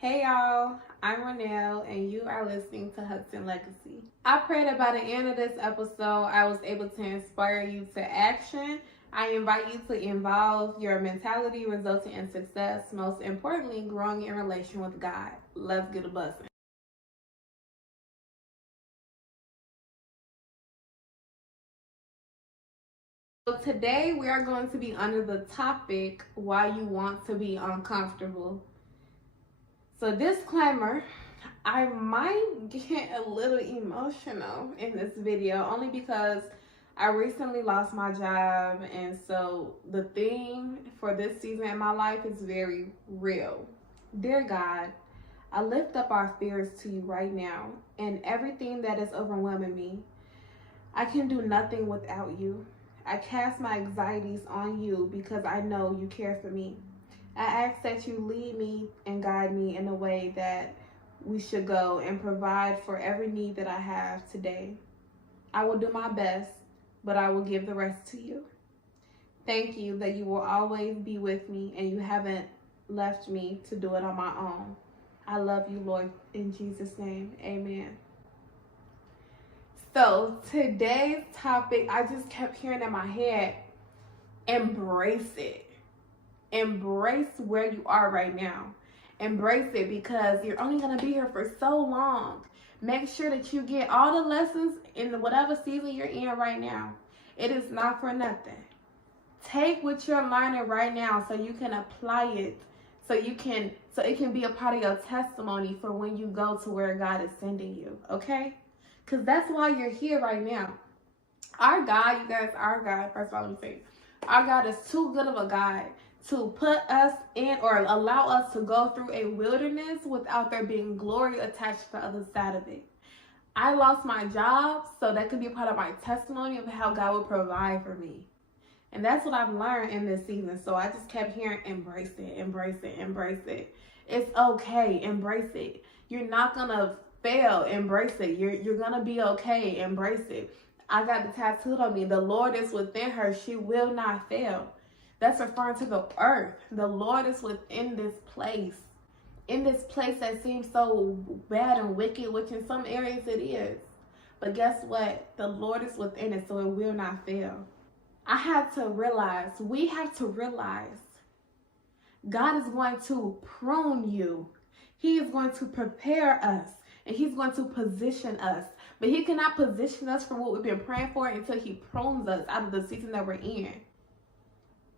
Hey y'all, I'm Ra'Nell and you are listening to Hudson Legacy. I pray that by the end of this episode, I was able to inspire you to action. I invite you to involve your mentality resulting in success, most importantly, growing in relation with God. Let's get a bussin'. So today we are going to be under the topic, why you want to be uncomfortable. So disclaimer, I might get a little emotional in this video only because I recently lost my job, and so the theme for this season in my life is very real. Dear God, I lift up our fears to you right now and everything that is overwhelming me. I can do nothing without you. I cast my anxieties on you because I know you care for me. I ask that you lead me and guide me in a way that we should go and provide for every need that I have today. I will do my best, but I will give the rest to you. Thank you that you will always be with me and you haven't left me to do it on my own. I love you, Lord, in Jesus' name, amen. So today's topic, I just kept hearing in my head, embrace it. Embrace where you are right now. Embrace it because you're only going to be here for so long. Make sure that you get all the lessons in whatever season you're in right now. It is not for nothing. Take what you're learning right now so you can apply it, so it can be a part of your testimony for when you go to where God is sending you, okay? Because that's why you're here right now. Our God, you guys, our God, first of all, let me say, our God is too good of a God to put us in or allow us to go through a wilderness without there being glory attached to the other side of it. I lost my job, so that could be a part of my testimony of how God would provide for me. And that's what I've learned in this season. So I just kept hearing, embrace it, embrace it, embrace it. It's okay, embrace it. You're not going to fail, embrace it. You're going to be okay, embrace it. I got the tattooed on me. The Lord is within her. She will not fail. That's referring to the earth. The Lord is within this place. In this place that seems so bad and wicked, which in some areas it is. But guess what? The Lord is within it, so it will not fail. I had to realize, we have to realize, God is going to prune you. He is going to prepare us. And he's going to position us. But he cannot position us for what we've been praying for until he prunes us out of the season that we're in.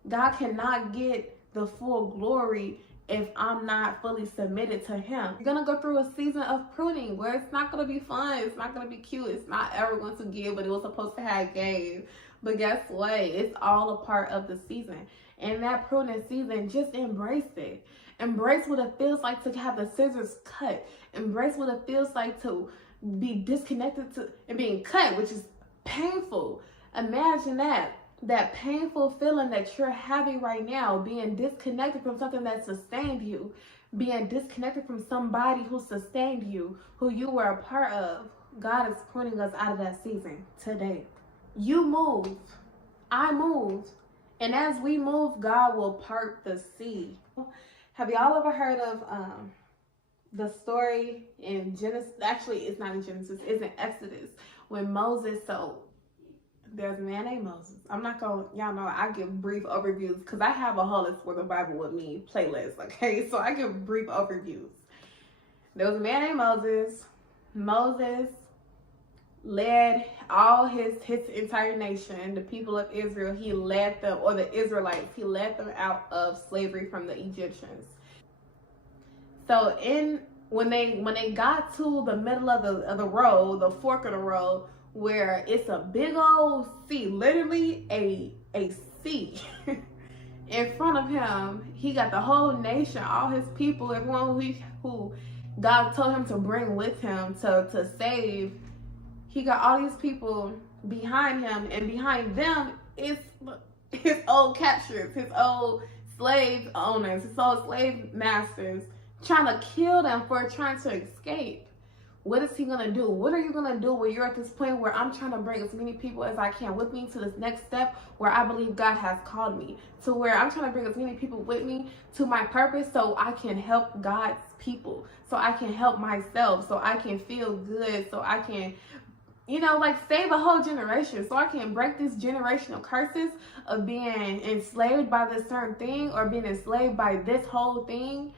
God cannot get the full glory if I'm not fully submitted to him. You're going to go through a season of pruning where it's not going to be fun. It's not going to be cute. It's not ever going to give, but it was supposed to have gave. But guess what? It's all a part of the season. And that pruning season, just embrace it. Embrace what it feels like to have the scissors cut. Embrace what it feels like to be disconnected to and being cut, which is painful. Imagine that painful feeling that you're having right now, being disconnected from something that sustained you, being disconnected from somebody who sustained you, who you were a part of. God is pruning us out of that season today. You move, I move, and as we move, God will part the sea. Have y'all ever heard of the story in Genesis? Actually, it's not in Genesis, it's in Exodus, when Moses, there's a man named Moses. I'm not going to, y'all know I give brief overviews because I have a Holy for the Bible with me playlist, okay? So I give brief overviews. There was a man named Moses. Moses led all his entire nation, the people of Israel. He led them, or the Israelites, he led them out of slavery from the Egyptians. So when they got to the middle of the road, the fork of the road, where it's a big old sea, literally a sea in front of him, he got the whole nation, all his people, everyone who God told him to bring with him to save. He got all these people behind him, and behind them is his old captors, his old slave owners, his old slave masters, trying to kill them for trying to escape. What is he going to do? What are you going to do when you're at this point where I'm trying to bring as many people as I can with me to this next step where I believe God has called me, to where I'm trying to bring as many people with me to my purpose so I can help God's people, so I can help myself, so I can feel good, so I can, you know, like save a whole generation, so I can break these generational curses of being enslaved by this certain thing or being enslaved by this whole thing.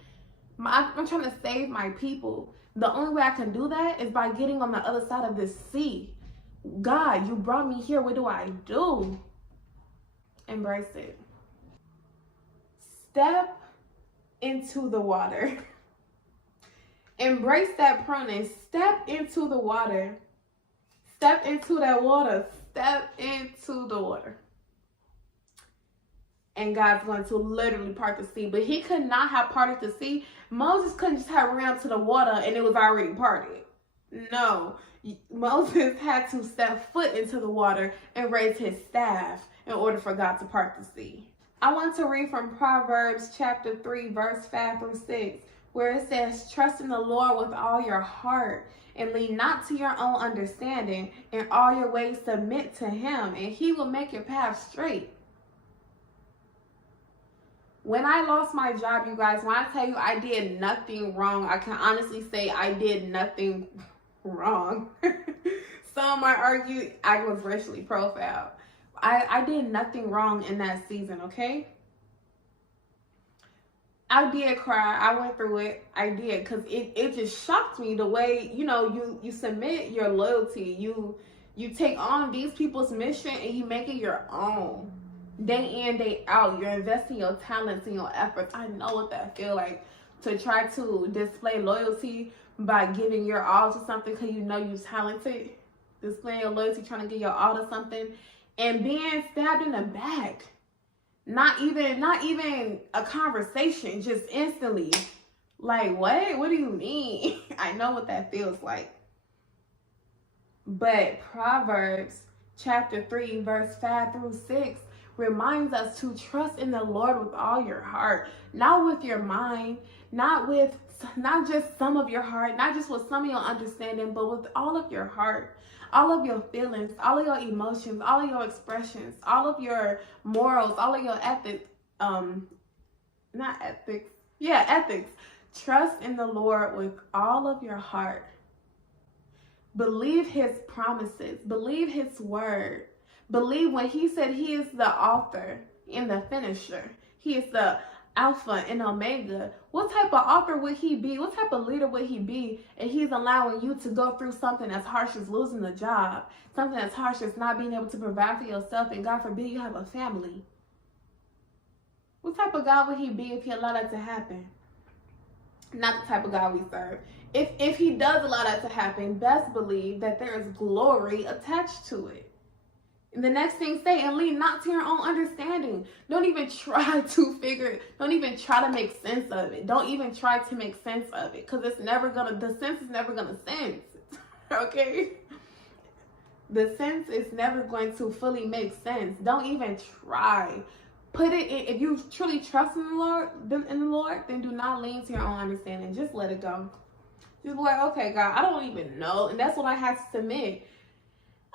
I'm trying to save my people. The only way I can do that is by getting on the other side of this sea. God, you brought me here. What do I do? Embrace it. Step into the water. Embrace that pruning. Step into the water. Step into that water. Step into the water. And God's going to literally part the sea. But he could not have parted the sea. Moses couldn't just have ran to the water and it was already parted. No. Moses had to step foot into the water and raise his staff in order for God to part the sea. I want to read from Proverbs chapter 3, verse 5 through 6, where it says, trust in the Lord with all your heart and lean not to your own understanding. In all your ways submit to him, and he will make your path straight. When I lost my job, you guys, when I tell you I did nothing wrong, I can honestly say I did nothing wrong. Some might argue I was racially profiled. I did nothing wrong in that season, okay? I did cry. I went through it. I did, because it just shocked me the way, you know, you submit your loyalty. You take on these people's mission and you make it your own. Day in, day out, you're investing your talents and your efforts. I know what that feels like, to try to display loyalty by giving your all to something because you know you're talented. Displaying your loyalty, trying to give your all to something, and being stabbed in the back. Not even a conversation, just instantly. Like, what? What do you mean? I know what that feels like. But Proverbs chapter 3, verse 5 through 6 reminds us to trust in the Lord with all your heart, not with your mind, not just some of your heart, not just with some of your understanding, but with all of your heart, all of your feelings, all of your emotions, all of your expressions, all of your morals, all of your ethics, ethics. Trust in the Lord with all of your heart. Believe his promises, believe his word. Believe when he said he is the author and the finisher. He is the Alpha and Omega. What type of author would he be? What type of leader would he be if he's allowing you to go through something as harsh as losing the job, something as harsh as not being able to provide for yourself, and God forbid you have a family? What type of God would he be if he allowed that to happen? Not the type of God we serve. If he does allow that to happen, best believe that there is glory attached to it. And the next thing say, and lean not to your own understanding. Don't even try to make sense of it. Don't even try to make sense of it. Because the sense is never gonna sense. Okay? The sense is never going to fully make sense. Don't even try. Put it in, if you truly trust in the Lord, then do not lean to your own understanding. Just let it go. Just be like, okay, God, I don't even know. And that's what I had to submit.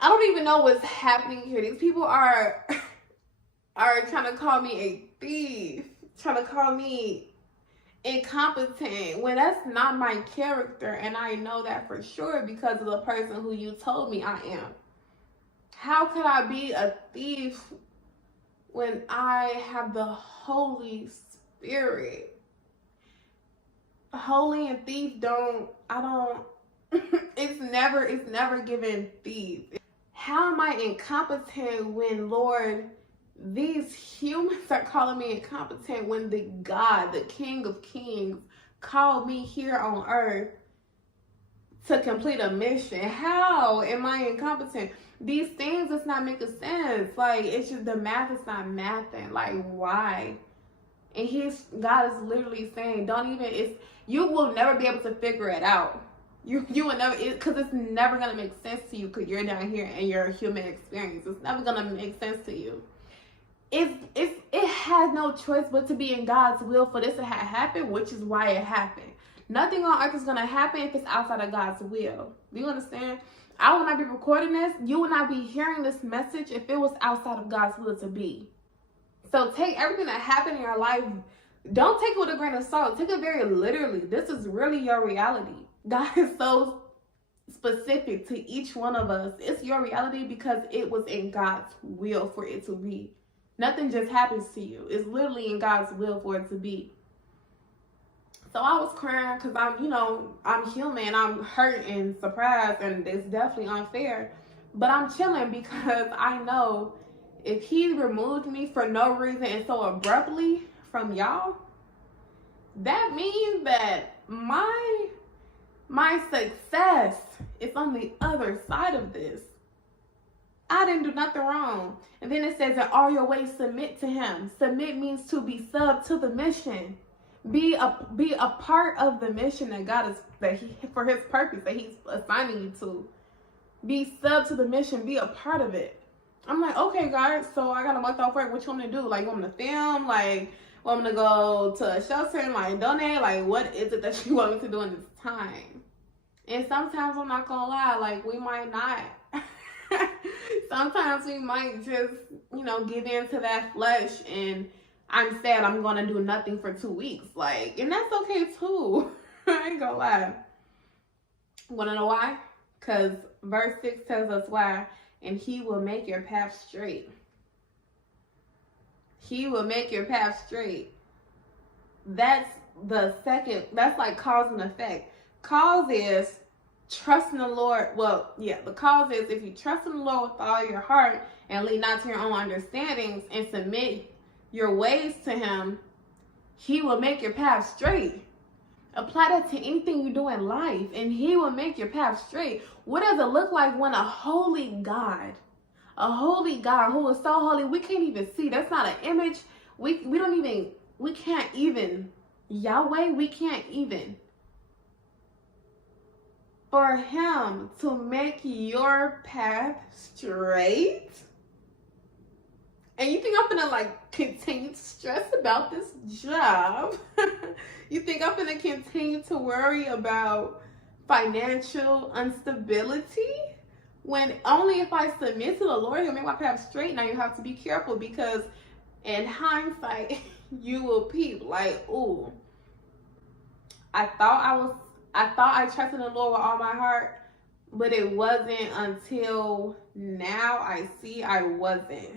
I don't even know what's happening here. These people are trying to call me a thief, trying to call me incompetent, when that's not my character, and I know that for sure because of the person who you told me I am. How could I be a thief when I have the Holy Spirit? Holy and thief it's never given thief. How am I incompetent when, Lord, these humans are calling me incompetent when the God, the King of Kings, called me here on earth to complete a mission? How am I incompetent? These things does not make sense. Like, it's just the math is not mathing. Like, why? And God is literally saying, you will never be able to figure it out. You will never, because it's never going to make sense to you because you're down here and your human experience. It's never going to make sense to you. It had no choice but to be in God's will for this to have happened, which is why it happened. Nothing on earth is going to happen if it's outside of God's will. Do you understand? I will not be recording this. You will not be hearing this message if it was outside of God's will to be. So take everything that happened in your life. Don't take it with a grain of salt. Take it very literally. This is really your reality. God is so specific to each one of us. It's your reality because it was in God's will for it to be. Nothing just happens to you. It's literally in God's will for it to be. So I was crying because I'm human. I'm hurt and surprised, and it's definitely unfair. But I'm chilling because I know if he removed me for no reason and so abruptly from y'all, that means that my success is on the other side of this. I didn't do nothing wrong. And then it says that all your ways submit to him. Submit means to be sub to the mission. Be a part of the mission that God is, for his purpose that he's assigning you to. Be sub to the mission. Be a part of it. I'm like, okay, God, so I got a month off work. What you want me to do? Like, you want me to film? Like, want me to go to a shelter and like donate? Like, what is it that you want me to do in this time? And sometimes, I'm not gonna lie, like, we might not. Sometimes we might just, give in to that flesh, and I'm sad I'm gonna do nothing for 2 weeks. Like, and that's okay too. I ain't gonna lie. Wanna know why? Because verse 6 tells us why. And he will make your path straight. He will make your path straight. That's the second, that's like cause and effect. Cause is trust in the Lord. Well, yeah, the cause is if you trust in the Lord with all your heart and lean not to your own understandings and submit your ways to him, he will make your path straight. Apply that to anything you do in life, and he will make your path straight. What does it look like when a holy God who is so holy, we can't even see, that's not an image, we can't even, Yahweh, we can't even. For him to make your path straight? And you think I'm gonna like continue to stress about this job? You think I'm gonna continue to worry about financial instability? When only if I submit to the Lord, he'll make my path straight. Now you have to be careful because in hindsight, you will peep like, ooh, I thought I trusted the Lord with all my heart, but it wasn't until now I see I wasn't.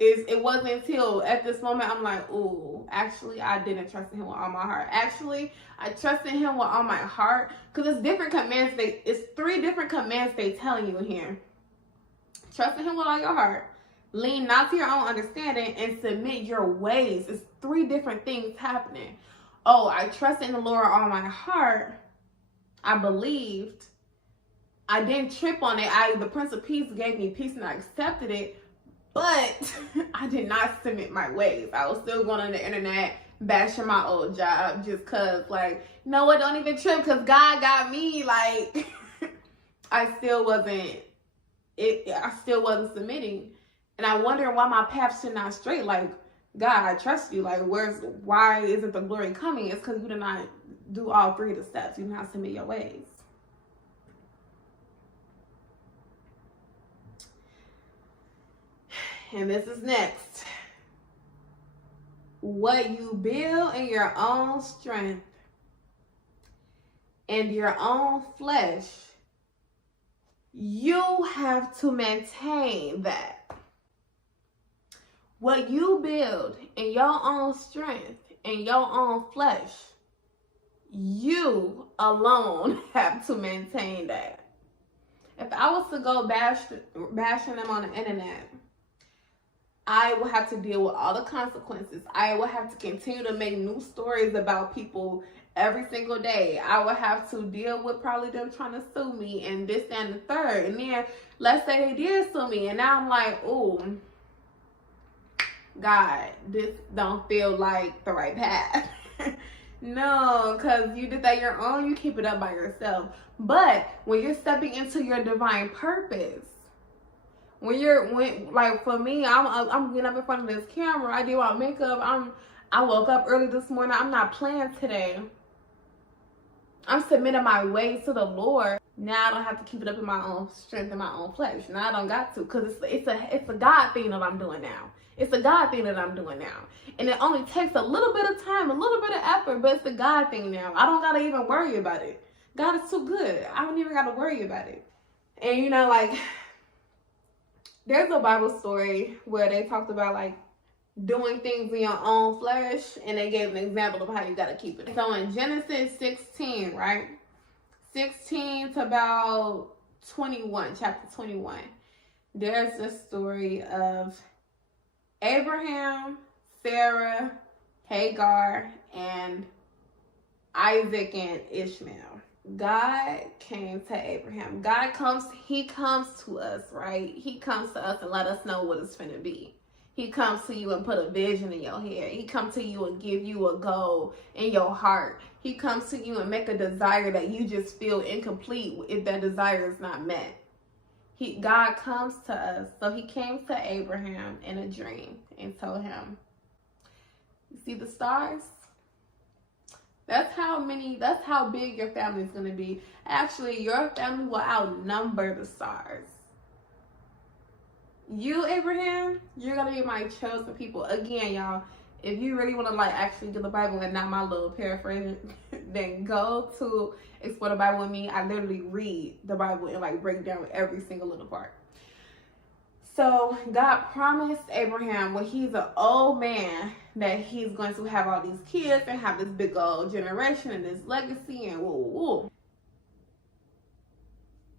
It wasn't until at this moment I'm like, ooh, actually I didn't trust in him with all my heart. Actually, I trusted him with all my heart because it's different commands. It's 3 different commands they telling you here. Trust in him with all your heart. Lean not to your own understanding and submit your ways. It's 3 different things happening. Oh, I trusted in the Lord with all my heart. I believed. I didn't trip on it. The Prince of Peace gave me peace and I accepted it. But I did not submit my ways. I was still going on the internet, bashing my old job just because, like, you know what, don't even trip because God got me. Like, I still wasn't submitting. And I wonder why my paths are not straight. Like, God, I trust you. Like, why isn't the glory coming? It's because you did not do all 3 of the steps. You did not submit your ways. And this is next. What you build in your own strength and your own flesh, you have to maintain that. What you build in your own strength and your own flesh, you alone have to maintain that. If I was to go bashing them on the internet, I will have to deal with all the consequences. I will have to continue to make new stories about people every single day. I will have to deal with probably them trying to sue me and this and the third. And then let's say they did sue me. And now I'm like, ooh, God, this don't feel like the right path. No, because you did that your own. You keep it up by yourself. But when you're stepping into your divine purpose, like for me, I'm getting up in front of this camera. I did my makeup. I woke up early this morning. I'm not playing today. I'm submitting my ways to the Lord. Now I don't have to keep it up in my own strength and my own flesh. Now I don't got to, because it's a God thing that I'm doing now. It's a God thing that I'm doing now. And it only takes a little bit of time, a little bit of effort, but it's a God thing now. I don't got to even worry about it. God is too good. I don't even got to worry about it. And you know, like, there's a Bible story where they talked about, like, doing things in your own flesh, and they gave an example of how you got to keep it. So in Genesis 16, right? 16 to about 21, chapter 21, there's the story of Abraham, Sarah, Hagar, and Isaac and Ishmael. God came to Abraham. He comes to us, right? He comes to us and let us know what it's finna be. He comes to you and put a vision in your head. He comes to you and give you a goal in your heart. He comes to you and make a desire that you just feel incomplete if that desire is not met. God comes to us. So he came to Abraham in a dream and told him, you see the stars? That's how big your family is going to be. Actually, your family will outnumber the stars. You, Abraham, you're going to be my chosen people. Again, y'all, if you really want to, like, actually do the Bible and not my little paraphrasing, then go to Explore the Bible with me. I literally read the Bible and, like, break down every single little part. So God promised Abraham when he's an old man that he's going to have all these kids and have this big old generation and this legacy and woo woo woo.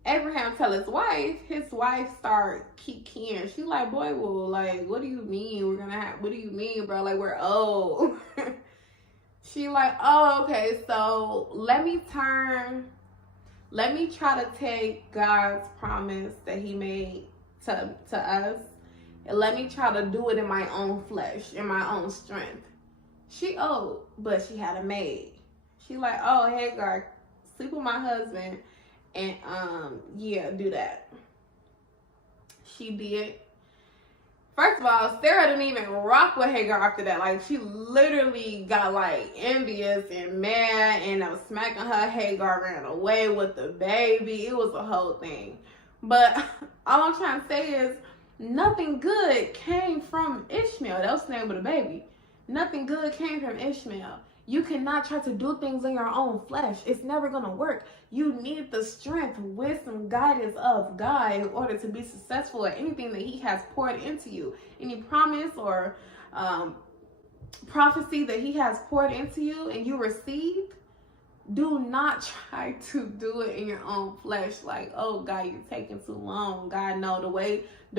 Abraham tell his wife start kicking. She like, boy, well, like, what do you mean what do you mean, bro? Like, we're old. She like, oh, okay, so let me try to take God's promise that he made to us, and let me try to do it in my own flesh, in my own strength. She old, but she had a maid. She like, oh, Hagar, sleep with my husband, and yeah, do that. She did. First of all, Sarah didn't even rock with Hagar after that. Like, she literally got, like, envious and mad, and I was smacking her. Hagar ran away with the baby. It was a whole thing. But all I'm trying to say is nothing good came from Ishmael. That was the name of the baby. Nothing good came from Ishmael. You cannot try to do things in your own flesh. It's never going to work. You need the strength, wisdom, guidance of God in order to be successful at anything that he has poured into you. Any promise or prophecy that he has poured into you and you received, do not try to do it in your own flesh. Like, oh, God, you're taking too long. God, no, the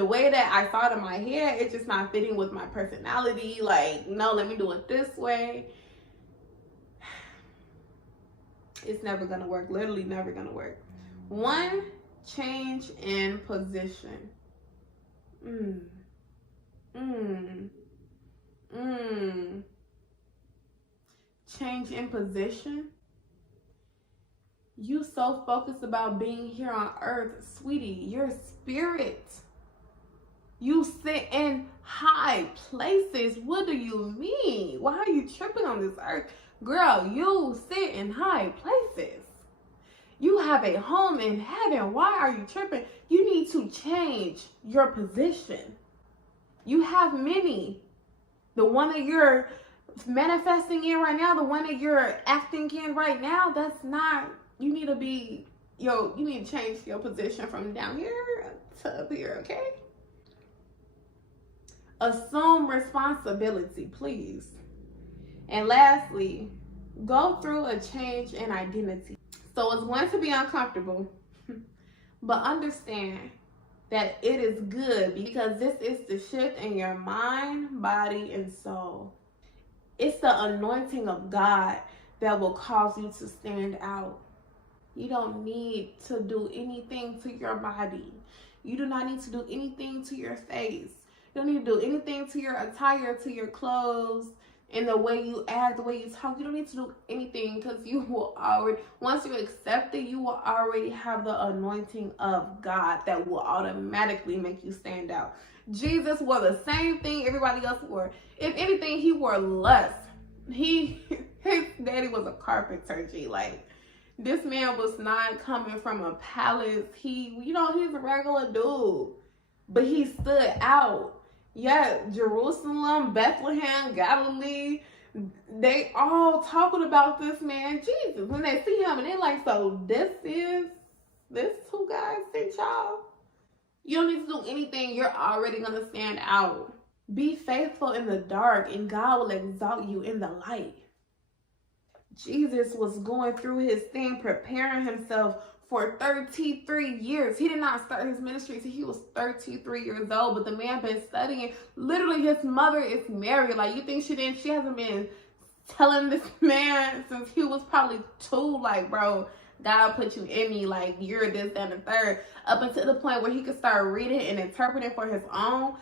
way that I thought in my head, it's just not fitting with my personality. Like, no, let me do it this way. It's never going to work. Literally never going to work. One, change in position. Change in position. You so focused about being here on earth, sweetie. Your spirit. You sit in high places. What do you mean? Why are you tripping on this earth? Girl, you sit in high places. You have a home in heaven. Why are you tripping? You need to change your position. You have many. The one that you're manifesting in right now, the one that you're acting in right now, that's not, you need to change your position from down here to up here, okay? Assume responsibility, please. And lastly, go through a change in identity. So it's going to be uncomfortable, but understand that it is good because this is the shift in your mind, body, and soul. It's the anointing of God that will cause you to stand out. You don't need to do anything to your body. You do not need to do anything to your face. You don't need to do anything to your attire, to your clothes, and the way you act, the way you talk. You don't need to do anything because you will already, once you accept it, you will already have the anointing of God that will automatically make you stand out. Jesus wore the same thing everybody else wore. If anything, he wore less. His daddy was a carpenter, G. Like, This man was not coming from a palace. He's a regular dude. But he stood out. Yeah, Jerusalem, Bethlehem, Galilee, they all talking about this man, Jesus. When they see him and they're like, so this who God sent y'all? You don't need to do anything. You're already going to stand out. Be faithful in the dark and God will exalt you in the light. Jesus was going through his thing, preparing himself for 33 years. He did not start his ministry until he was 33 years old, but the man been studying. Literally, his mother is married. Like, you think she hasn't been telling this man since he was probably 2, like, bro, God put you in me, like, you're this, that, and the third, up until the point where he could start reading and interpreting for his own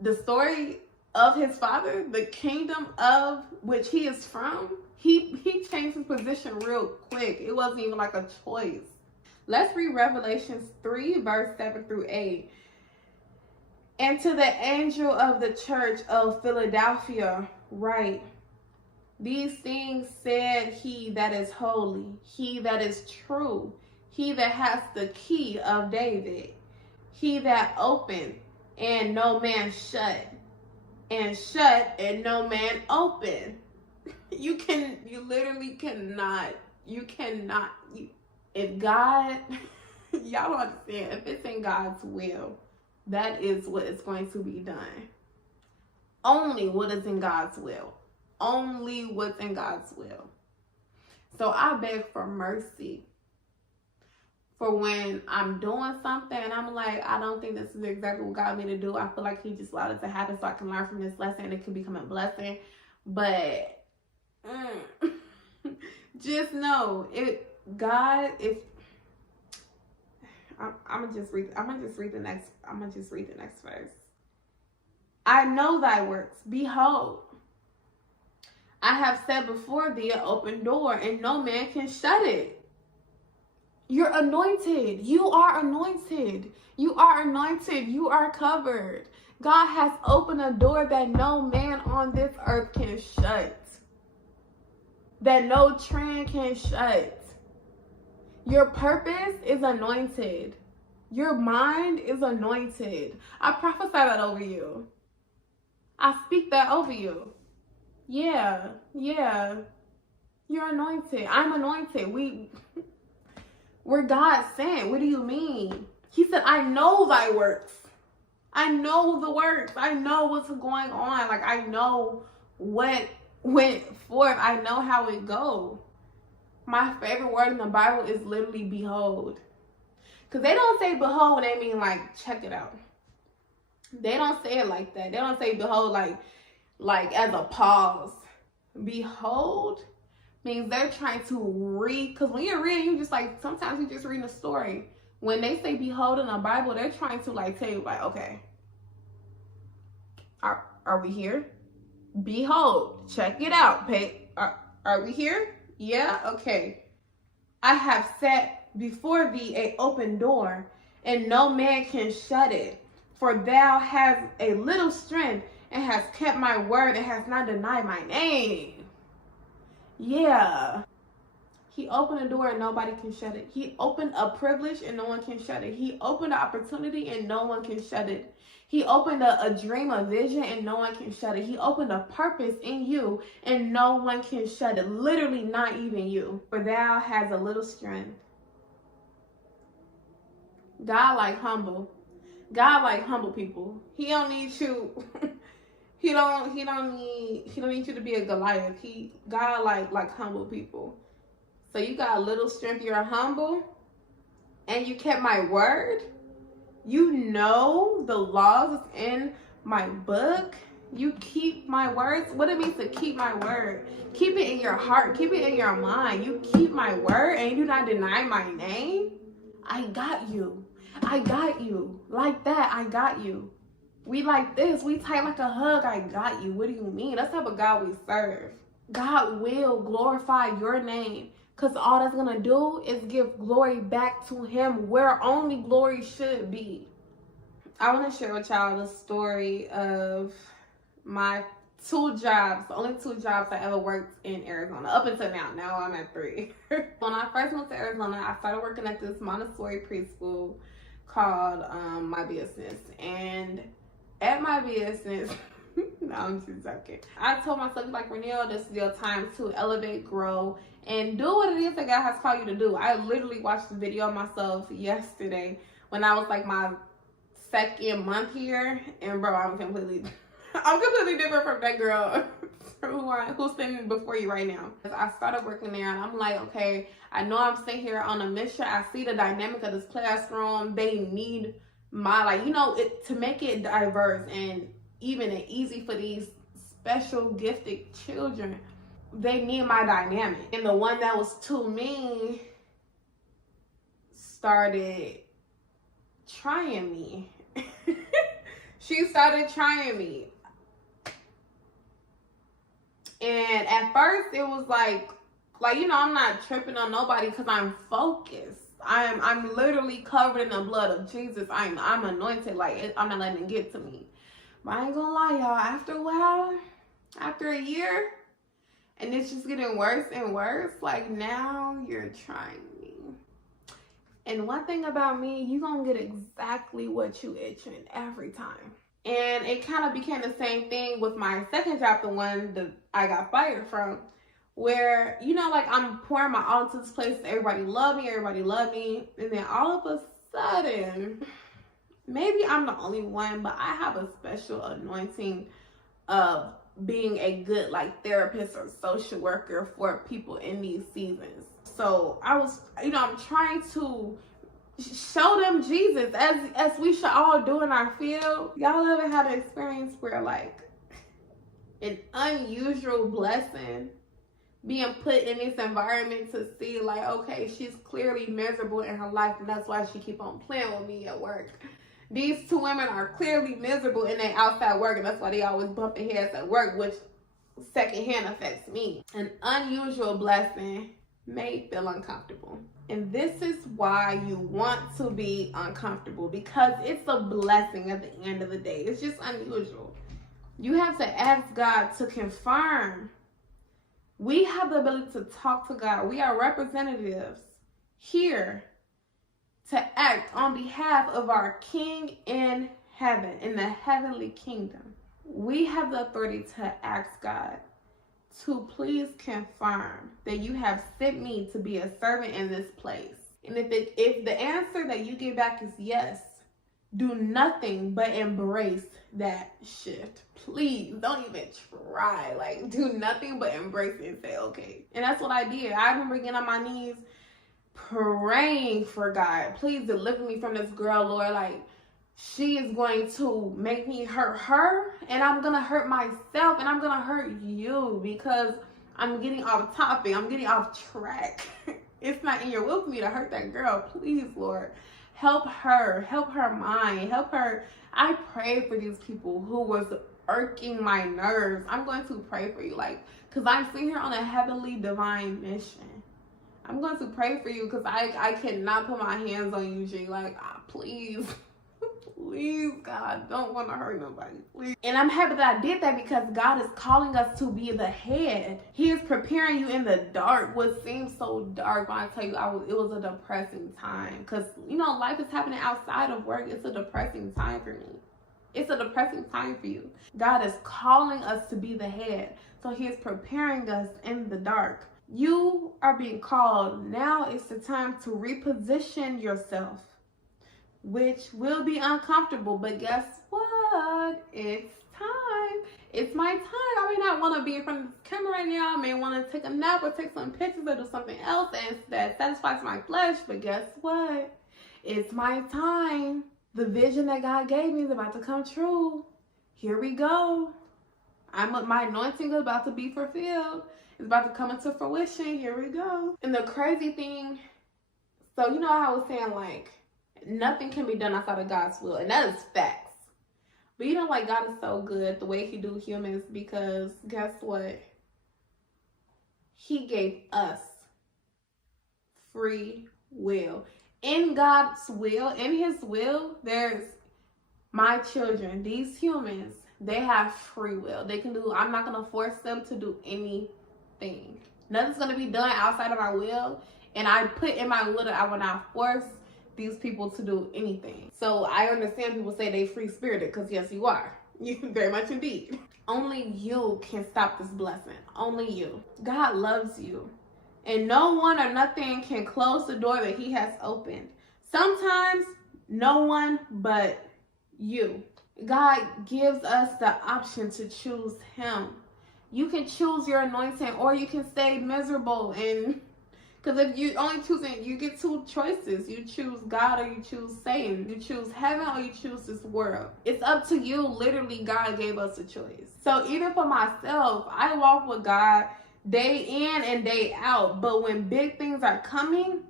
the story of his father, the kingdom of which he is from. He changed his position real quick. It wasn't even like a choice. Let's read Revelations 3, verse 7 through 8. And to the angel of the church of Philadelphia, write, these things said he that is holy, he that is true, he that has the key of David, he that opened and no man shut, and shut and no man open. You literally cannot, if God, y'all don't understand, if it's in God's will, that is what is going to be done. Only what is in God's will. Only what's in God's will. So I beg for mercy for when I'm doing something and I'm like, I don't think this is exactly what God made me to do. I feel like he just allowed it to happen so I can learn from this lesson and it can become a blessing. But just know I'm gonna just read the next verse. I know thy works. Behold, I have set before thee an open door, and no man can shut it. You're anointed. You are anointed. You are anointed. You are covered. God has opened a door that no man on this earth can shut. That no train can shut. Your purpose is anointed. Your mind is anointed. I prophesy that over you. I speak that over you. Yeah. You're anointed. I'm anointed. We're God sent. What do you mean? He said, I know thy works. I know the works. I know what's going on. Like, I know what went forth. I know how it goes. My favorite word in the Bible is literally behold. Because they don't say behold when they mean like, check it out. They don't say it like that. They don't say behold like as a pause. Behold means they're trying to read. Because when you're reading, you just like, sometimes you just reading a story. When they say behold in the Bible, they're trying to like tell you like, okay, are we here? Behold, check it out. Are we here? Yeah, okay. I have set before thee an open door, and no man can shut it. For thou hast a little strength, and hast kept my word, and hast not denied my name. Yeah. He opened a door and nobody can shut it. He opened a privilege and no one can shut it. He opened an opportunity and no one can shut it. He opened a dream, a vision, and no one can shut it. He opened a purpose in you and no one can shut it. Literally not even you. For thou has a little strength. God like humble. God like humble people. He don't need you. He don't need you to be a Goliath. God like humble people. So you got a little strength, you're humble, and you kept my word. You know the laws in my book. You keep my words. What it means to keep my word. Keep it in your heart. Keep it in your mind. You keep my word and you do not deny my name. I got you. I got you. Like that, I got you. We like this. We tight like a hug. I got you. What do you mean? That's the type of God we serve. God will glorify your name. Because all that's going to do is give glory back to him where only glory should be. I want to share with y'all the story of my 2 jobs, the only 2 jobs I ever worked in Arizona up until now. Now I'm at 3. When I first moved to Arizona, I started working at this Montessori preschool called My Business. And at My Business, no, I'm just joking. I told myself, like, Ra'Nell, this is your time to elevate, grow, and do what it is that God has called you to do. I literally watched a video of myself yesterday when I was like my 2nd month here, and bro, I'm completely different from that girl who's standing before you right now. I started working there, and I'm like, okay, I know I'm staying here on a mission. I see the dynamic of this classroom. They need my, like, you know, to make it diverse and even and easy for these special gifted children. They need my dynamic. And the one that was too mean started trying me. She started trying me. And at first it was like, you know, I'm not tripping on nobody because I'm focused. I'm literally covered in the blood of Jesus. I'm anointed. Like, I'm not letting it get to me. But I ain't gonna lie, y'all. After a while, after a year, and it's just getting worse and worse. Like, now you're trying me. And one thing about me, you gonna get exactly what you itching every time. And it kind of became the same thing with my 2nd job, the one that I got fired from, where, you know, like, I'm pouring my all into this place. Everybody love me. And then all of a sudden, maybe I'm the only one, but I have a special anointing of being a good, like, therapist or social worker for people in these seasons. So I was, you know, I'm trying to show them Jesus as we should all do in our field. Y'all ever had an experience where, like, an unusual blessing being put in this environment to see, like, okay, she's clearly miserable in her life, and that's why she keep on playing with me at work. These 2 women are clearly miserable in their outside work, and that's why they always bump their heads at work, which secondhand affects me. An unusual blessing may feel uncomfortable. And this is why you want to be uncomfortable, because it's a blessing at the end of the day. It's just unusual. You have to ask God to confirm. We have the ability to talk to God. We are representatives here to act on behalf of our King in heaven, in the heavenly kingdom. We have the authority to ask God to please confirm that you have sent me to be a servant in this place. And if the answer that you get back is yes, do nothing but embrace that shift. Please don't even try. Like, do nothing but embrace it and say, okay. And that's what I did. I remember getting on my knees praying for God, please deliver me from this girl, Lord. Like, she is going to make me hurt her, and I'm gonna hurt myself, and I'm gonna hurt you, because I'm getting off topic. I'm getting off track. It's not in your will for me to hurt that girl. Please, Lord, help her mind, help her. I pray for these people who was irking my nerves. I'm going to pray for you, like, because I'm sitting here on a heavenly divine mission. I'm going to pray for you, because I cannot put my hands on you, G. Like, please, please, God, don't want to hurt nobody, please. And I'm happy that I did that, because God is calling us to be the head. He is preparing you in the dark, what seems so dark. When I tell you, it was a depressing time, because, you know, life is happening outside of work. It's a depressing time for me. It's a depressing time for you. God is calling us to be the head, so He is preparing us in the dark. You are being called. Now is the time to reposition yourself, which will be uncomfortable. But guess what? It's time. It's my time. I may not want to be in front of the camera right now. I may want to take a nap or take some pictures or do something else that satisfies my flesh. But guess what? It's my time. The vision that God gave me is about to come true. Here we go. My anointing is about to be fulfilled. It's about to come into fruition. Here we go. And the crazy thing, so you know how I was saying, like, nothing can be done outside of God's will. And that is facts. But you know, like, God is so good the way He do humans, because guess what? He gave us free will. In God's will, in His will, there's my children, these humans, They have free will. They can do, I'm not going to force them to do anything. Nothing's going to be done outside of my will. And I put in my will that I will not force these people to do anything. So I understand people say they free-spirited, because yes, you are. You very much indeed. Only you can stop this blessing. Only you. God loves you. And no one or nothing can close the door that he has opened. Sometimes no one but you. God gives us the option to choose him. You can choose your anointing, or you can stay miserable. And because if you only choosing, you get two choices. You choose God or you choose Satan. You choose heaven or you choose this world. It's up to you. Literally, God gave us a choice. So even for myself, I walk with God day in and day out. But when big things are coming,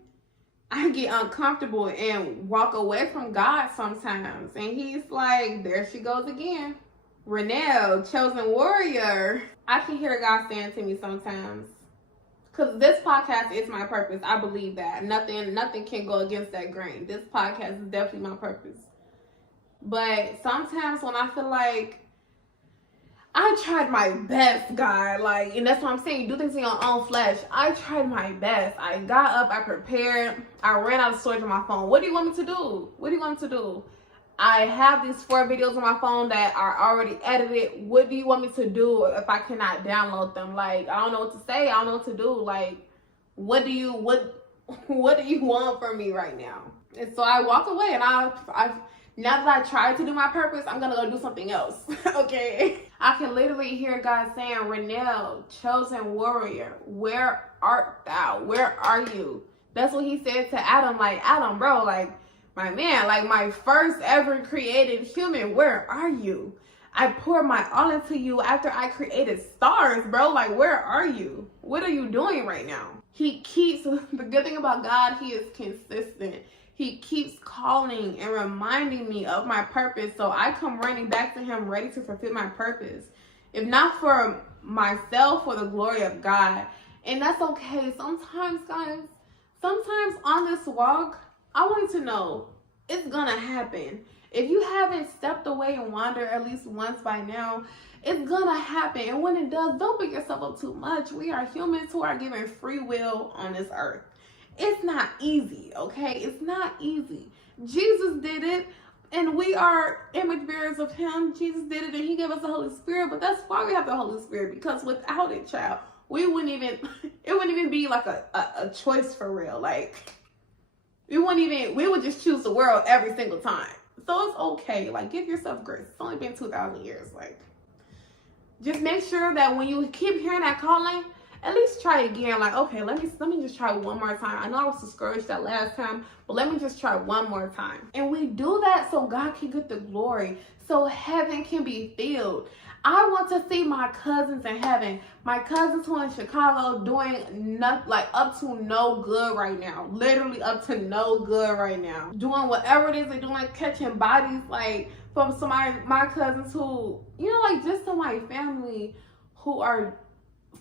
I get uncomfortable and walk away from God sometimes. And he's like, there she goes again. Ra'Nell, chosen warrior. I can hear God saying to me sometimes, because this podcast is my purpose. I believe that. Nothing can go against that grain. This podcast is definitely my purpose. But sometimes when I feel like I tried my best, God, like, and that's what I'm saying, you do things in your own flesh. I tried my best. I got up, I prepared, I ran out of storage on my phone. What do you want me to do? What do you want me to do? I have these 4 videos on my phone that are already edited. What do you want me to do if I cannot download them? Like, I don't know what to say. I don't know what to do. Like, what do you want from me right now? And so I walk away, and I've now that I tried to do my purpose, I'm gonna go do something else. Okay? I can literally hear God saying, Ra'Nell, chosen warrior, where art thou? Where are you? That's what he said to Adam. Like, Adam, bro, like, my man, like my first ever created human, where are you? I poured my all into you after I created stars, bro. Like, where are you? What are you doing right now? He keeps, the good thing about God, he is consistent. He keeps calling and reminding me of my purpose. So I come running back to him ready to fulfill my purpose. If not for myself, for the glory of God. And that's okay. Sometimes, guys, sometimes on this walk, I want you to know it's gonna happen. If you haven't stepped away and wandered at least once by now, it's gonna happen. And when it does, don't beat yourself up too much. We are humans who are given free will on this earth. It's not easy, okay? It's not easy. Jesus did it, and we are image bearers of him. Jesus did it, and he gave us the Holy Spirit. But that's why we have the Holy Spirit, because without it, child, we wouldn't even, it wouldn't even be like a choice for real. Like, we would just choose the world every single time. So it's okay. Like, give yourself grace. It's only been 2,000 years. Like, just make sure that when you keep hearing that calling, at least try again. Like, okay, let me just try one more time. I know I was discouraged that last time, but let me just try one more time. And we do that so God can get the glory, so heaven can be filled. I want to see my cousins in heaven. My cousins who are in Chicago doing like up to no good right now. Literally up to no good right now. Doing whatever it is they're doing, catching bodies like from somebody, my cousins who, you know, like just to my family who are,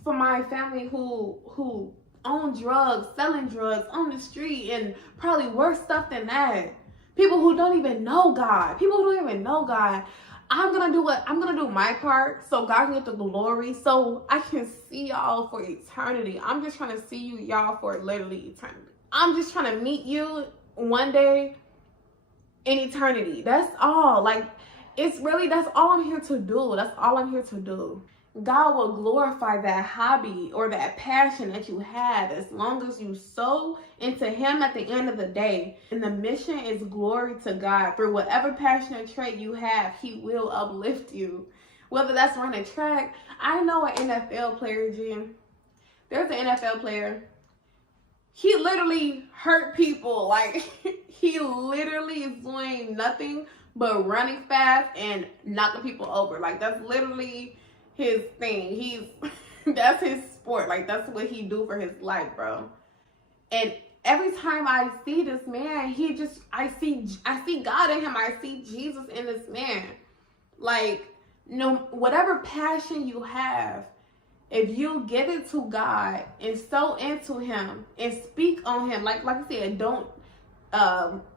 for my family who own drugs, selling drugs on the street, and probably worse stuff than that. People who don't even know God. People who don't even know God. I'm gonna do my part so God can get the glory, so I can see y'all for eternity. I'm just trying to see y'all for literally eternity. I'm just trying to meet you one day in eternity. That's all. Like, it's really, that's all I'm here to do. That's all I'm here to do. God will glorify that hobby or that passion that you have as long as you sow into him at the end of the day. And the mission is glory to God. Through whatever passion or trait you have, he will uplift you. Whether that's running track. I know an NFL player, Jim. There's an NFL player. He literally hurt people. Like, he literally is doing nothing but running fast and knocking people over. Like, that's literally his thing. That's his sport. Like, that's what he do for his life, bro. And every time I see this man, I see God in him. I see Jesus in this man. Like, no, whatever passion you have, if you give it to God and sow into him and speak on him, like I said, don't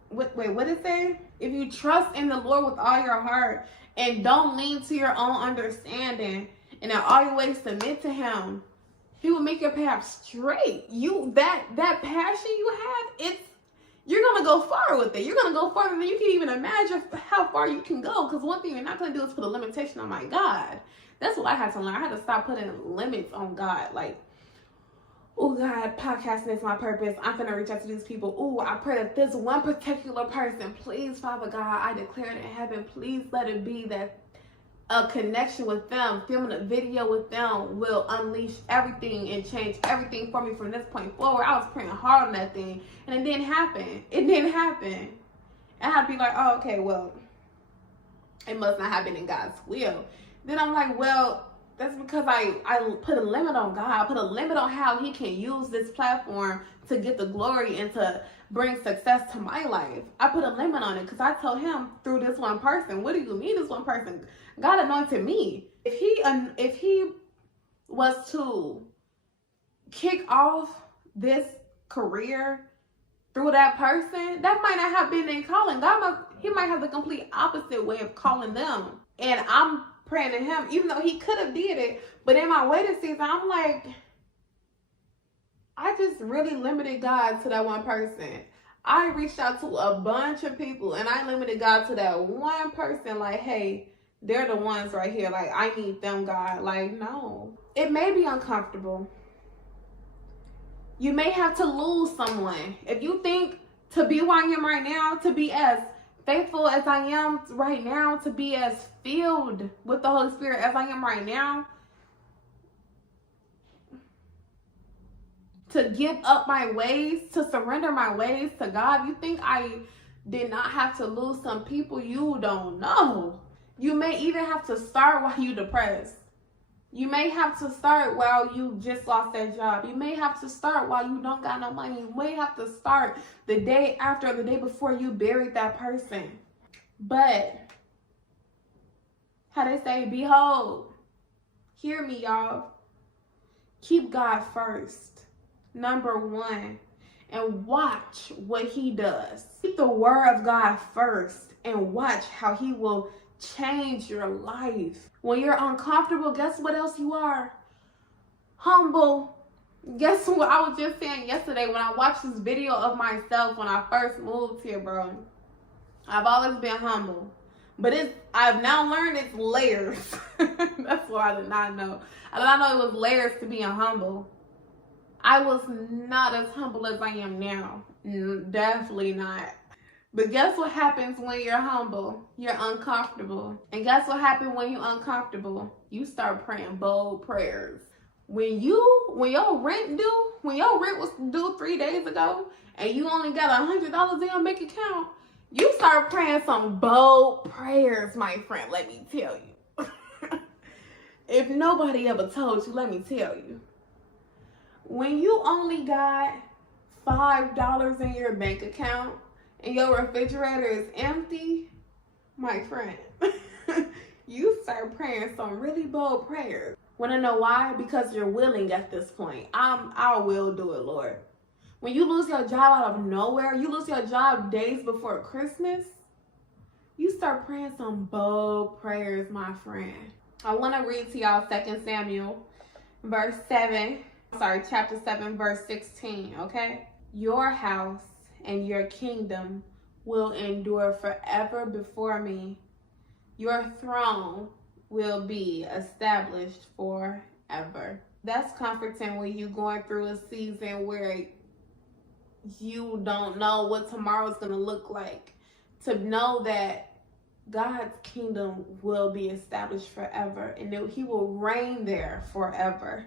what did it say? If you trust in the Lord with all your heart and don't lean to your own understanding, and in all your ways submit to him, he will make your path straight. That passion you have, you're gonna go far with it. You're gonna go farther than you can even imagine how far you can go. Because one thing you're not gonna do is put a limitation on my God. That's what I had to learn. I had to stop putting limits on God. Like, oh God, podcasting is my purpose. I'm gonna reach out to these people. Oh, I pray that this one particular person, please, Father God, I declare it in heaven. Please let it be that a connection with them, filming a video with them will unleash everything and change everything for me from this point forward. I was praying hard on that thing, and it didn't happen. It didn't happen. I had to be like, oh, okay, well, it must not happen in God's will. Then I'm like, well, that's because I put a limit on God. I put a limit on how he can use this platform to get the glory and to bring success to my life. I put a limit on it because I told him through this one person, what do you mean this one person? God anointed me. If he was to kick off this career through that person, that might not have been in calling. He might have the complete opposite way of calling them. And I'm praying to him, even though he could have did it. But in my waiting season, I'm like, I just really limited God to that one person. I reached out to a bunch of people and I limited God to that one person. Like, hey, they're the ones right here. Like, I need them, God. Like, no. It may be uncomfortable. You may have to lose someone. If you think to be who I am right now, to be as faithful as I am right now, to be as filled with the Holy Spirit as I am right now, to give up my ways, to surrender my ways to God, you think I did not have to lose some people? You don't know. You may even have to start while you're depressed. You may have to start while you just lost that job. You may have to start while you don't got no money. You may have to start the day after, the day before you buried that person. But, how they say, behold, hear me, y'all. Keep God first, number one, and watch what he does. Keep the word of God first and watch how he will change your life. When you're uncomfortable, guess what else you are? Humble. Guess what I was just saying yesterday when I watched this video of myself when I first moved here, bro. I've always been humble. But I've now learned it's layers. That's what I did not know. I did not know it was layers to being humble. I was not as humble as I am now. Definitely not. But guess what happens when you're humble? You're uncomfortable. And guess what happens when you're uncomfortable? You start praying bold prayers. When your rent was due 3 days ago and you only got $100 in your bank account, you start praying some bold prayers, my friend, let me tell you. If nobody ever told you, let me tell you. When you only got $5 in your bank account and your refrigerator is empty, my friend, you start praying some really bold prayers. Want to know why? Because you're willing at this point. I will do it, Lord. When you lose your job out of nowhere, you lose your job days before Christmas, you start praying some bold prayers, my friend. I want to read to y'all 2 Samuel chapter 7, verse 16, okay? Your house and your kingdom will endure forever before me. Your throne will be established forever. That's comforting when you're going through a season where you don't know what tomorrow's going to look like. To know that God's kingdom will be established forever and that he will reign there forever.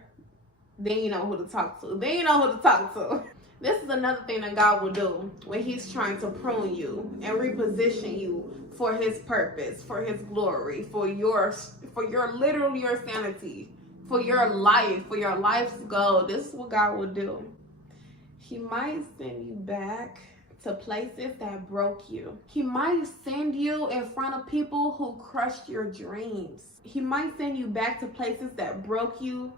Then you know who to talk to. This is another thing that God will do when he's trying to prune you and reposition you for his purpose, for his glory, for your sanity, for your life, for your life's goal. This is what God will do. He might send you back to places that broke you. He might send you in front of people who crushed your dreams. He might send you back to places that broke you,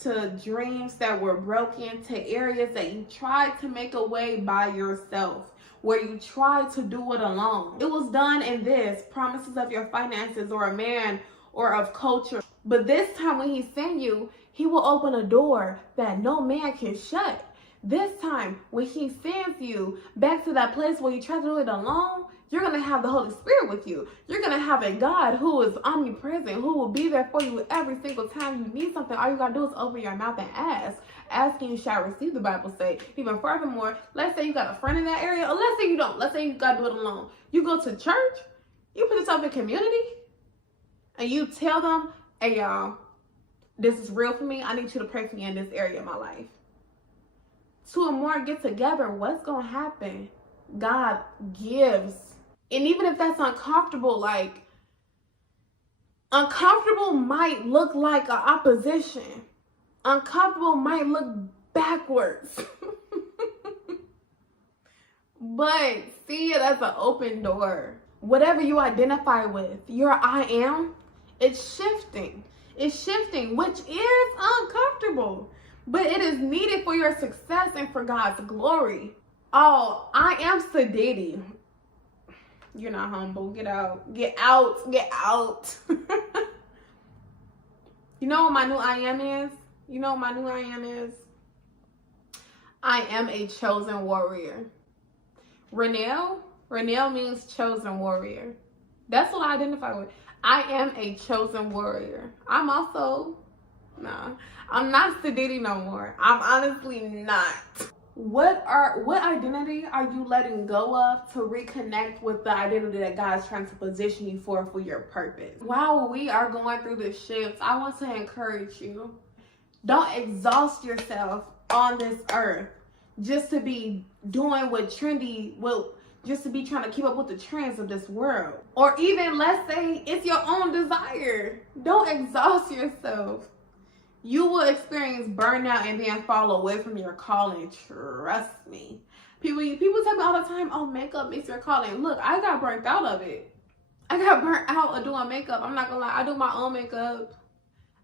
to dreams that were broken, to areas that you tried to make a way by yourself. where you try to do it alone. It was done in this, promises of your finances or a man or of culture. But this time when he sends you, he will open a door that no man can shut. This time when he sends you back to that place where you try to do it alone, you're going to have the Holy Spirit with you. You're going to have a God who is omnipresent, who will be there for you every single time you need something. All you got to do is open your mouth and ask. Asking you shall receive, the Bible say. Even furthermore, let's say you got a friend in that area, or let's say you don't. Let's say you got to do it alone. You go to church, you put yourself in community, and you tell them, hey, y'all, this is real for me. I need you to pray for me in this area of my life. Two or more get together, what's going to happen? God gives. And even if that's uncomfortable, like, uncomfortable might look like an opposition. Uncomfortable might look backwards. But see it as an open door. Whatever you identify with, your I am, it's shifting. It's shifting, which is uncomfortable. But it is needed for your success and for God's glory. Oh, I am Sadidi. You're not humble. Get out. Get out. Get out. You know what my new I am is? You know what my new I am is? I am a chosen warrior. Ra'Nell means chosen warrior. That's what I identify with. I am a chosen warrior. I'm also, I'm not Sadidi no more. I'm honestly not. What identity are you letting go of to reconnect with the identity that God's trying to position you for your purpose? While we are going through this shift, I want to encourage you. Don't exhaust yourself on this earth just to be doing just to be trying to keep up with the trends of this world. Or even, let's say, it's your own desire. Don't exhaust yourself. You will experience burnout and then fall away from your calling. Trust me. People tell me all the time, oh, makeup makes your calling. Look, I got burnt out of it. I got burnt out of doing makeup. I'm not gonna lie, I do my own makeup.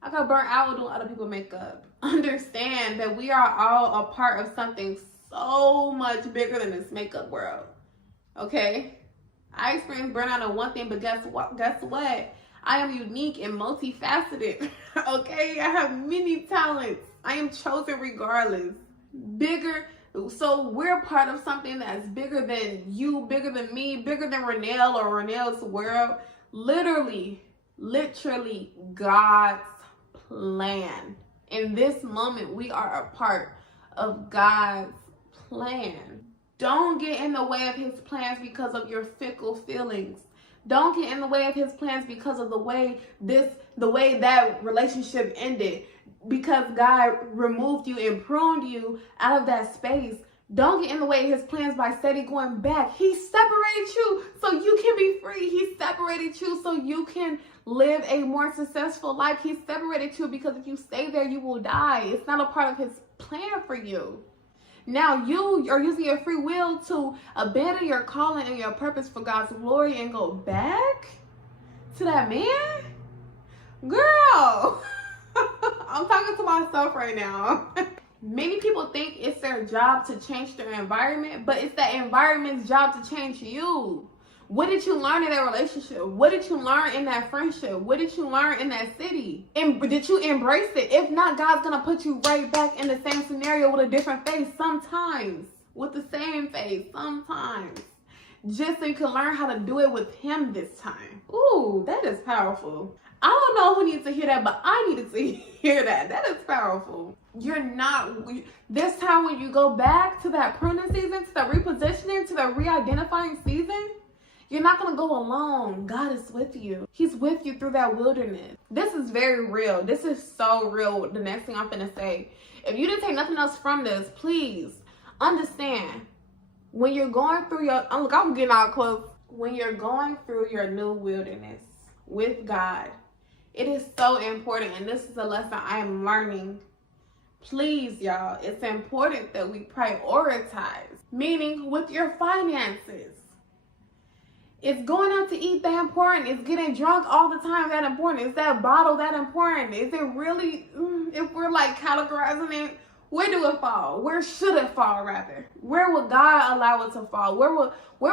I got burnt out of doing other people's makeup. Understand that we are all a part of something so much bigger than this makeup world. Okay? I experienced burnout on one thing, but guess what? I am unique and multifaceted. Okay? I have many talents. I am chosen regardless. Bigger. So we're part of something that's bigger than you, bigger than me, bigger than Ra'Nell or Ra'Nell's world. Literally God's plan. In this moment, we are a part of God's plan. Don't get in the way of his plans because of your fickle feelings. Don't get in the way of his plans because of the way that relationship ended. Because God removed you and pruned you out of that space. Don't get in the way of his plans by steady going back. He separated you so you can be free. He separated you so you can live a more successful life. He separated you because if you stay there, you will die. It's not a part of his plan for you. Now you are using your free will to abandon your calling and your purpose for God's glory and go back to that man? Girl, I'm talking to myself right now. Many people think it's their job to change their environment, but it's that environment's job to change you. What did you learn in that relationship? What did you learn in that friendship? What did you learn in that city? And did you embrace it? If not, God's going to put you right back in the same scenario with a different face sometimes. With the same face sometimes. Just so you can learn how to do it with him this time. Ooh, that is powerful. I don't know who needs to hear that, but I needed to hear that. That is powerful. This time when you go back to that pruning season, to the repositioning, to the re-identifying season, you're not going to go alone. God is with you. He's with you through that wilderness. This is very real. This is so real. The next thing I'm going to say. If you didn't take nothing else from this, please understand. When you're going through I'm getting all close. When you're going through your new wilderness with God, it is so important. And this is a lesson I am learning. Please, y'all, it's important that we prioritize. Meaning with your finances. Is going out to eat that important? Is getting drunk all the time that important? Is that bottle that important? Is it really, if we're like categorizing it, Where do it fall? Where should it fall, rather? Where would God allow it to fall? Where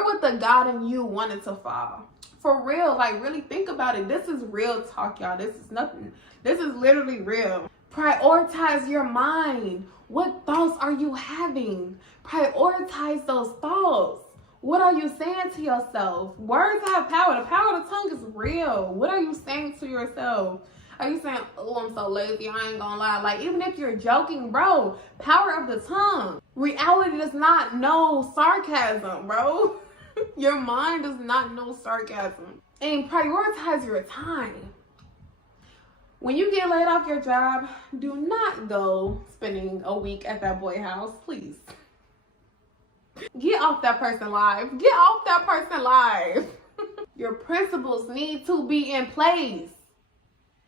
would the God in you want it to fall? For real, like really think about it. This is real talk, y'all. This is nothing. This is literally real. Prioritize your mind. What thoughts are you having? Prioritize those thoughts. What are you saying to yourself? Words have power. The power of the tongue is real. What are you saying to yourself? Are you saying, oh, I'm so lazy, I ain't gonna lie? Like, even if you're joking, bro, power of the tongue. Reality does not know sarcasm, bro. Your mind does not know sarcasm. And prioritize your time. When you get laid off your job, do not go spending a week at that boy house, please. Get off that person live. Get off that person live. Your principles need to be in place.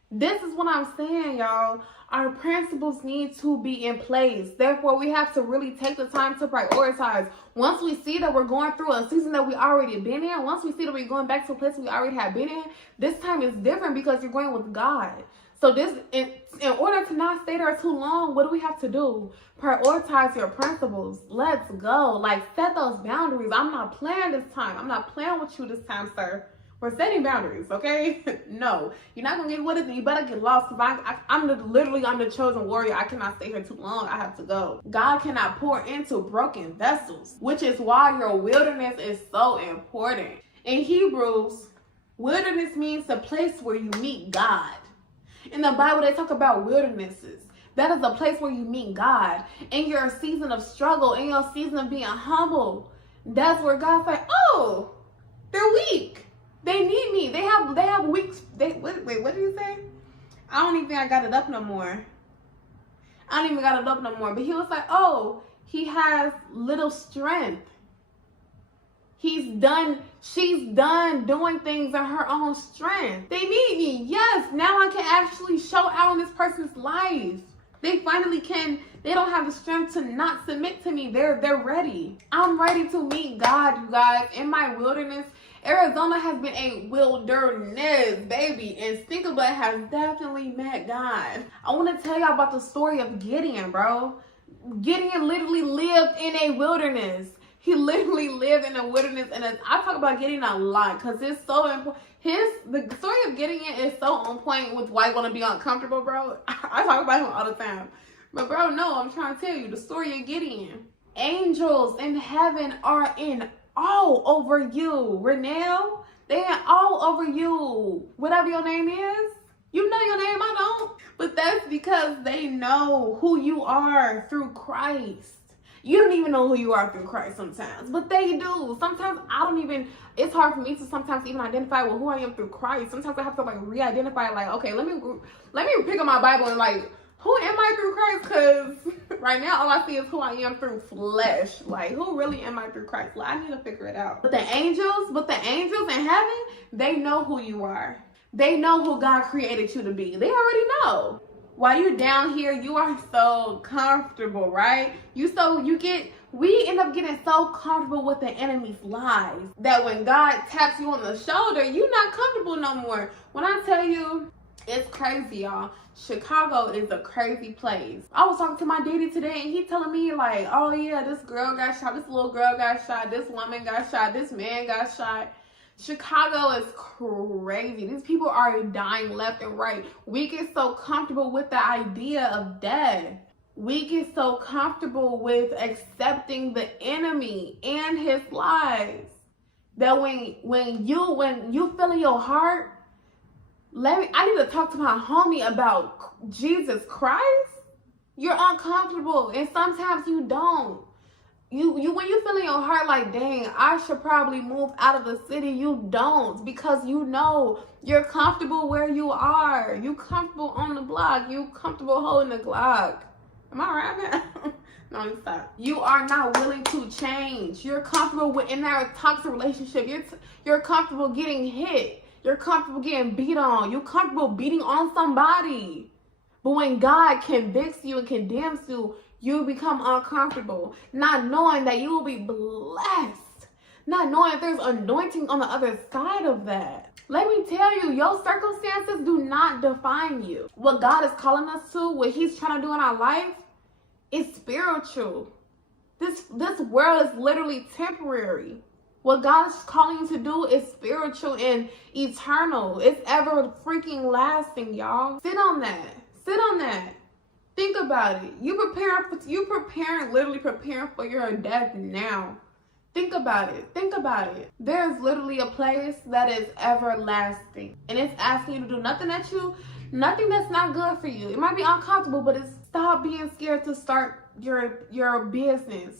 This is what I'm saying, y'all. Our principles need to be in place. Therefore, we have to really take the time to prioritize. Once we see that we're going through a season that we already been in, once we see that we're going back to a place we already have been in, this time is different because you're going with God. So in order to not stay there too long, what do we have to do? Prioritize your principles. Let's go. Like, set those boundaries. I'm not playing this time. I'm not playing with you this time, sir. We're setting boundaries, okay? No, you're not gonna get with it. You better get lost, because I'm the chosen warrior. I cannot stay here too long. I have to go. God cannot pour into broken vessels, which is why your wilderness is so important. In Hebrews, wilderness means the place where you meet God. In the Bible, they talk about wildernesses. That is a place where you meet God. In your season of struggle, in your season of being humble, that's where God's like, oh, they're weak. They need me. They have weeks. Wait, what did you say? I don't even think I got it up no more. But he was like, oh, he has little strength. She's done doing things in her own strength. They need me. Yes, now I can actually show out in this person's life. They finally can. They don't have the strength to not submit to me. They're ready. I'm ready to meet God, you guys. In my wilderness, Arizona has been a wilderness, baby. And Stinkerbutt has definitely met God. I want to tell y'all about the story of Gideon, bro. Gideon literally lived in a wilderness. He literally lived in a wilderness, and I talk about Gideon a lot because it's so important. The story of Gideon is so on point with why you want to be uncomfortable, bro. I talk about him all the time. But bro, no, I'm trying to tell you the story of Gideon. Angels in heaven are in awe over you, Ra'Nell. They are all over you. Whatever your name is. You know your name, I don't. But that's because they know who you are through Christ. You don't even know who you are through Christ sometimes, but they do. Sometimes it's hard for me to sometimes even identify with who I am through Christ. Sometimes I have to like re-identify, like, okay, let me pick up my Bible and like, who am I through Christ? Because right now all I see is who I am through flesh. Like, who really am I through Christ? Like, I need to figure it out. But the angels in heaven, they know who you are. They know who God created you to be. They already know. While you're down here, you are so comfortable, right? We end up getting so comfortable with the enemy's lies that when God taps you on the shoulder, you're not comfortable no more. When I tell you, it's crazy, y'all. Chicago is a crazy place. I was talking to my daddy today, and he telling me like, oh yeah, this girl got shot, this little girl got shot, this woman got shot, this man got shot. Chicago is crazy. These people are dying left and right. We get so comfortable with the idea of death. We get so comfortable with accepting the enemy and his lies that when you feel in your heart, I need to talk to my homie about Jesus Christ. You're uncomfortable, and sometimes you don't. When you feel in your heart like, dang, I should probably move out of the city, you don't, because you know you're comfortable where you are. You comfortable on the block. You comfortable holding the Glock. Am I right now? No, let me stop. You are not willing to change. You're comfortable in that toxic relationship. You're comfortable getting hit. You're comfortable getting beat on. You're comfortable beating on somebody. But when God convicts you and condemns you, you become uncomfortable, not knowing that you will be blessed, not knowing that there's anointing on the other side of that. Let me tell you, your circumstances do not define you. What God is calling us to, what he's trying to do in our life, It's spiritual. This world is literally temporary. What God is calling you to do is spiritual and eternal. It's ever freaking lasting, y'all. Sit on that. Sit on that. Think about it. Literally preparing for your death now. Think about it. Think about it. There's literally a place that is everlasting. And it's asking you to do nothing that's not good for you. It might be uncomfortable, but it's stop being scared to start your business.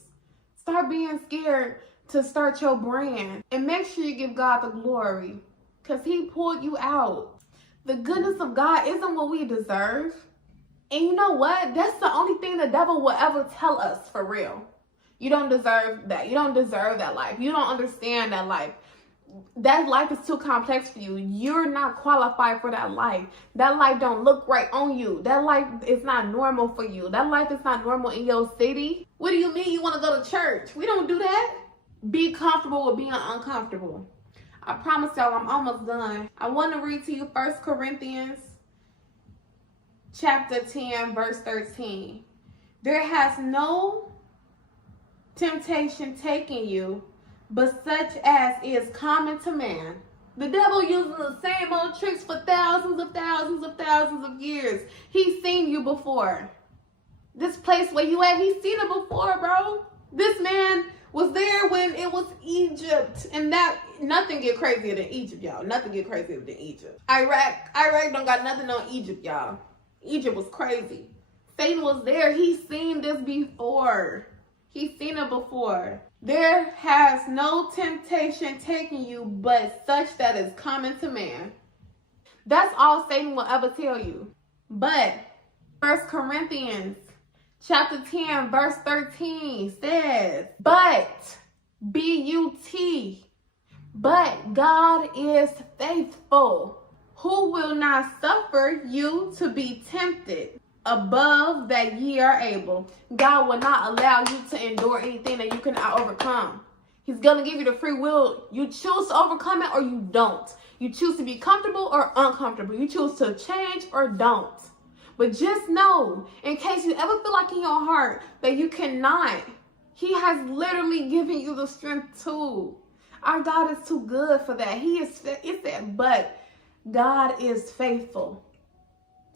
Start being scared to start your brand. And make sure you give God the glory, because he pulled you out. The goodness of God isn't what we deserve. And you know what? That's the only thing the devil will ever tell us, for real. You don't deserve that. You don't deserve that life. You don't understand that life. That life is too complex for you. You're not qualified for that life. That life don't look right on you. That life is not normal for you. That life is not normal in your city. What do you mean you want to go to church? We don't do that. Be comfortable with being uncomfortable. I promise y'all, I'm almost done. I want to read to you 1 Corinthians chapter 10, verse 13. There has no temptation taken you, but such as is common to man. The devil uses the same old tricks for thousands of years. He's seen you before. This place where you at, he's seen it before, bro. This man was there when it was Egypt, and that nothing get crazier than Egypt, y'all. Nothing get crazier than Egypt. Iraq don't got nothing on Egypt, y'all. Egypt was crazy. Satan was there. He's seen this before. He's seen it before. There has no temptation taken you, but such that is common to man. That's all Satan will ever tell you. But 1 Corinthians chapter 10, verse 13 says, but God is faithful, who will not suffer you to be tempted above that ye are able. God will not allow you to endure anything that you cannot overcome. He's going to give you the free will. You choose to overcome it or you don't. You choose to be comfortable or uncomfortable. You choose to change or don't. But just know, in case you ever feel like in your heart that you cannot, he has literally given you the strength too. Our God is too good for that. It said, but God is faithful.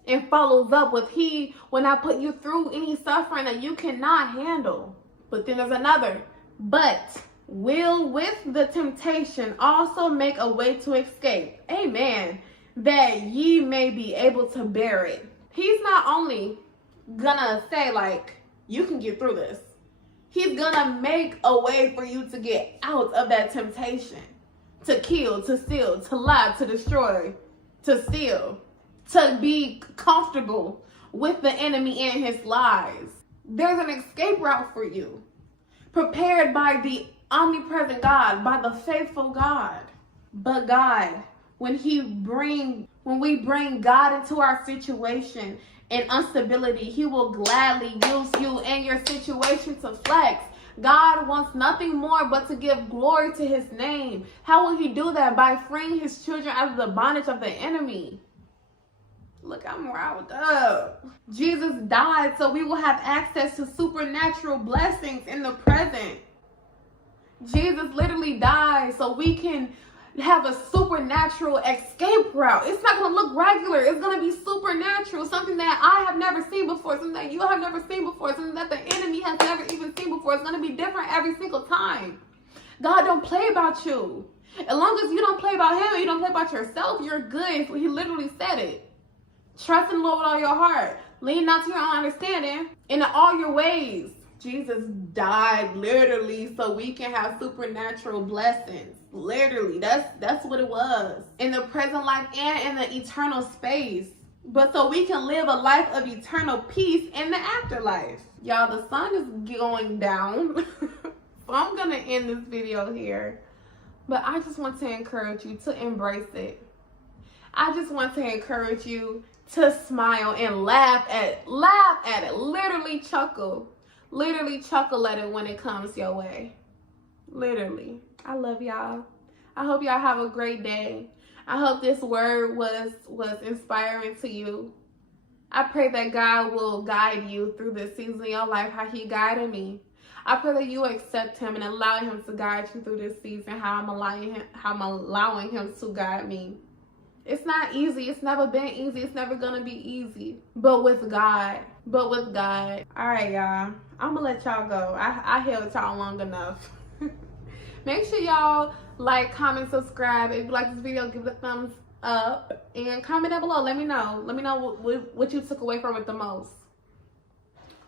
And follows up with, he will not put you through any suffering that you cannot handle. But then there's another, but will with the temptation also make a way to escape. Amen. That ye may be able to bear it. He's not only gonna say like, you can get through this. He's gonna make a way for you to get out of that temptation. To kill, to steal, to lie, to destroy, to steal. To be comfortable with the enemy and his lies. There's an escape route for you, prepared by the omnipresent God, by the faithful God. But God, when we bring God into our situation and instability, he will gladly use you and your situation to flex. God wants nothing more but to give glory to his name. How will he do that? By freeing his children out of the bondage of the enemy. Look, I'm riled up. Jesus died so we will have access to supernatural blessings in the present. Jesus literally died so we can have a supernatural escape route. It's not going to look regular. It's going to be supernatural. Something that I have never seen before. Something that you have never seen before. Something that the enemy has never even seen before. It's going to be different every single time. God don't play about you. As long as you don't play about him and you don't play about yourself, you're good. He literally said it. Trust in the Lord with all your heart. Lean not to your own understanding. In all your ways. Jesus died literally so we can have supernatural blessings. Literally. That's what it was. In the present life and in the eternal space. But so we can live a life of eternal peace in the afterlife. Y'all, the sun is going down. So I'm going to end this video here. But I just want to encourage you to embrace it. I just want to encourage you to smile and laugh at it. Literally chuckle at it when it comes your way. Literally. I love y'all. I hope y'all have a great day. I hope this word was inspiring to you. I pray that God will guide you through this season of your life, how he guided me. I pray that you accept him and allow him to guide you through this season, how I'm allowing him to guide me. It's not easy. It's never been easy. It's never going to be easy. But with God. All right, y'all. I'm going to let y'all go. I held y'all long enough. Make sure y'all like, comment, subscribe. If you like this video, give it a thumbs up. And comment down below. Let me know. Let me know what you took away from it the most.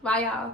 Bye, y'all.